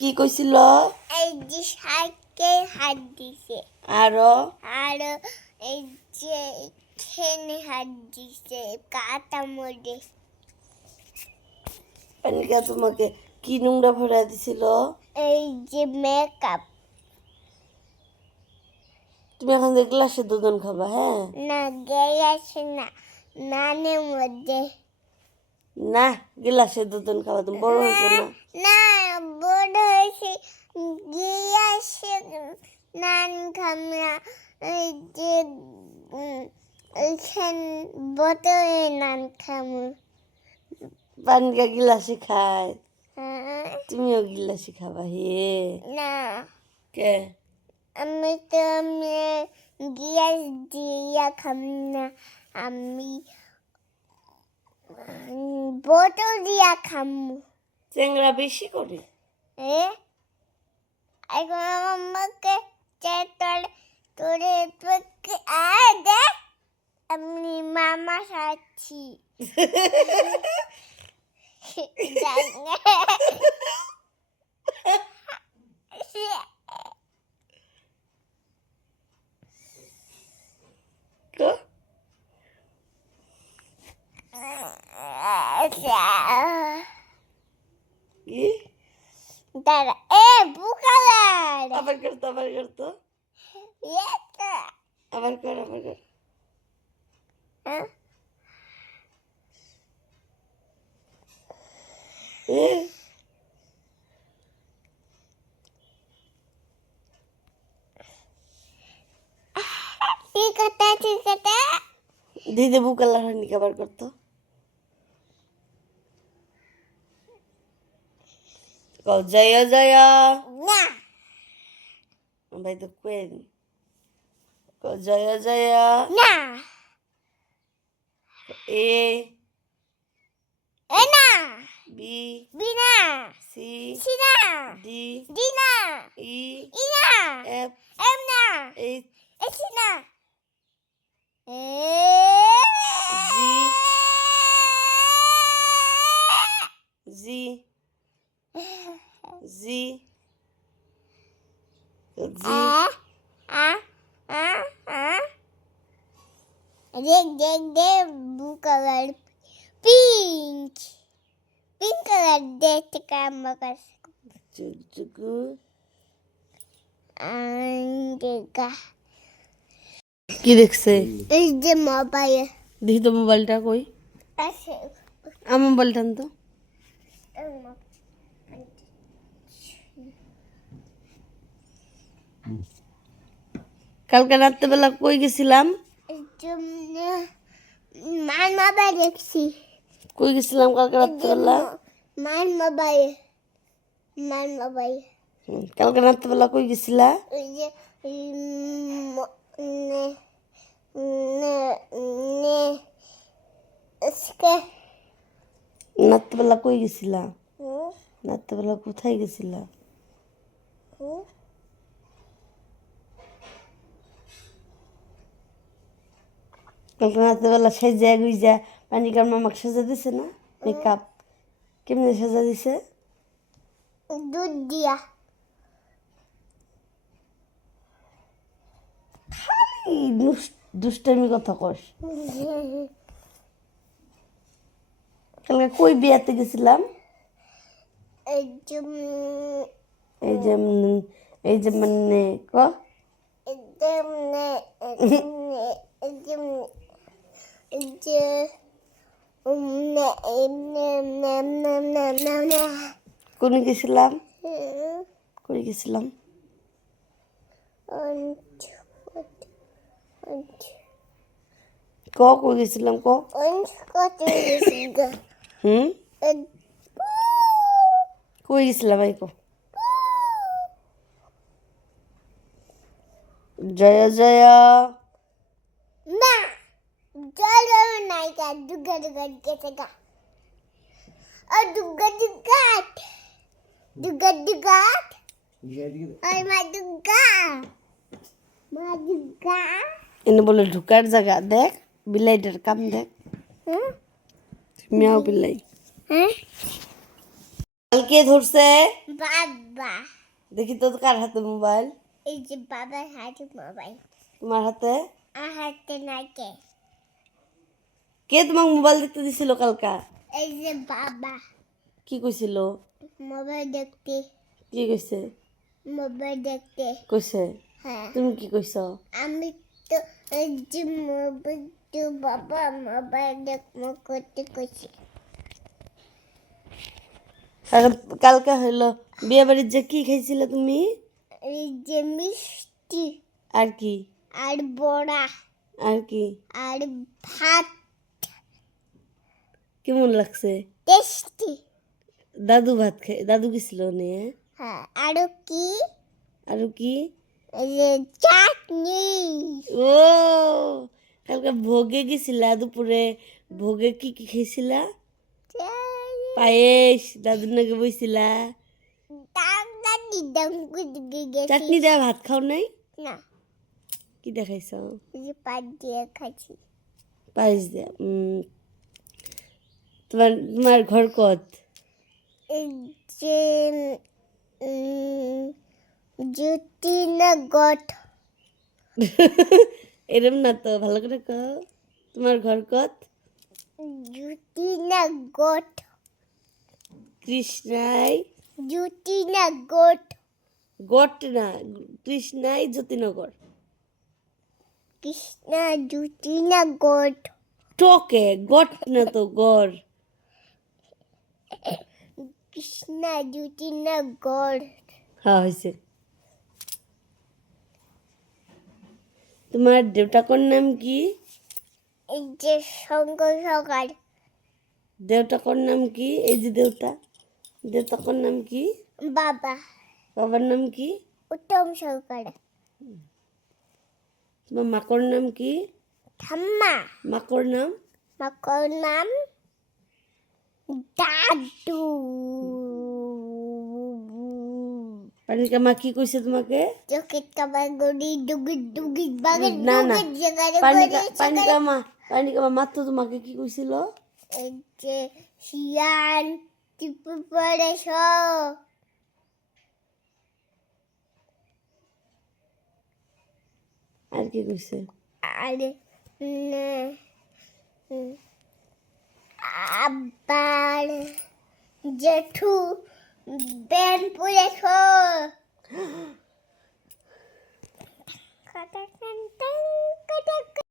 কি কইছিল? এই যে সাইকেল হাত দিছে আরো আর এই যে এখানে হাত দিছে কাটা মধ্যে পানিকা তোমাকে কি নোংরা ভরা দিছিল? এই যে মেকআপ তুমি এখন যে গ্লাসে দুধন খাবা, হ্যাঁ? না গেছে না নানের মধ্যে না গ্লাসে দুধন খাবা, তুমি বড় হয়েছো না। না বড় হয়েছে গিয়েছে নান খামরা এই যে এইখানে বোতলে নান খামু পানিকা গ্লাসে খায়, তুমিও গ্লাসে খাবা হে? না কে? আমি তো গ্যাস দিয়া খাম না আমি বোতল দিয়া খামু চেংরা বেশি করে। এখন আমাকে তোরে তোরে দেখ আমি মামা খাচ্ছি কি? দাঁড়া বুকালার আবার করতো আবার করতো আবার কর আবার কর। ঠিক আছে দিদি বুকালার হয়নি আবার করতো। জয় জয় না ভাই তো কোয়েন জয় জয় না এ না বি বিনা সি সিনা ডি দিনা ই ইনা এফ এমনা এইচ এসিনা জি জি জি জি দেখ বুকালার পিঙ্ক কালার দেখতে আমার কাছে চুকচুকু কি দেখছে? এই যে মোবাইল দেখি তো মোবাইলটা কই? আছে আমার মোবাইলটা তো কালকে রাত্রেবেলা কই গেছিলাম? মার মোবাইল দেখছি কই গেছিলাম কালকে রাত্রেবেলা? মার মোবাইল কালকে রাত্রেবেলা কই গেছিলা? এই যে রাত্রেবেলা কই গেছিলা? রাত্রেবেলা কোথায় গেছিলা? কালকে রাত্রেবেলা সেজা গুইজা পানিকার মামাকে সাজা দিছে না? মেকআপ কেমনে সাজা দিছে? দুধ দিয়া এই দুষ্টামি কথা কস। কালকে কই বিয়াতে গেছিলাম? এই যে এই যে এই যে মানে ক কোন গেছিলাম? কই গেছিলাম? কই গেছিলাম ক? হুম কই গেছিলাম ভাই ক? জয় জয় না জল নাই কা দুগা গেছে গা আর দুগা আর মা দুগা এনে বলে ঢুকার জায়গা দেখ, বিলাইটার কাম দেখ। মিয়াও বিলাই। হ্যাঁ কালকে ধরছে বাবা দেখি তো কার হাতে মোবাইল এই যে বাবার হাতে মোবাইল তোমার হাতে আর হাতে নাকে কে তোমাকে মোবাইল দেখতে দিছিল কালকা এই যে বাবা কি কইছিল মোবাইল দেখতে কি কইছে মোবাইল দেখতে কইছে হ্যাঁ তুমি কি কইছ আমি তো এই যে মোবাইল তো বাবা মোবাইল দেখবো করতে করছি আর কালকা হইলো বিয়ে বাড়ির যে কি খাইছিলে তুমি এই যে মিষ্টি আর কি আর বড়া আর কি আর ভাত কেমন লাগছে টেস্টি দাদু ভাত খাই দাদু গেছিল নিয়ে হ্যাঁ আরো কি আর কি এই যে চাটনি ও কালকে ভোগে গেছিলা দুপুরে ভোগে কি কি খাইছিলা পায়েস দাদুর নাকি বইছিলা চাটনি দেওয়া ভাত খাও নাই না কি দেখাইছ এই যে পাত দিয়ে খাচ্ছি পায়েস দেয়া তোমার তোমার ঘর কত এই যে জুতি না গট এরম না তো ভালো করে কও তোমার ঘর কত জুতি না গট কৃষ্ণাই জুতি না গট গট না কৃষ্ণাই জ্যোতিনগর কৃষ্ণা জুতি না গট টকে গট না তো গড় কৃষ্ণা জুতি না গট হ্যাঁ হয়েছে তোমার দেউতাকর নাম কি এই যে শঙ্কর সরকার দেউতাকর নাম কি এই যে দেউতাকর নাম কি বাবা বাবার নাম কি উত্তম সরকার তোমার মাকর নাম কি ঠাম্মা মাকর নাম মাকর নাম দাদু পানিকা মা কি কইছে তোমাকে চোখের কাবার গড়ি ডুগি ডুগি বাগে না না ডুগি জায়গায় পানিকা মা মাত্র তোমাকে কি কইছিল এই যে শিয়াল টিপে পড়েছ আর কি কইছে আর আবার জেঠু ব্যান পড়েছ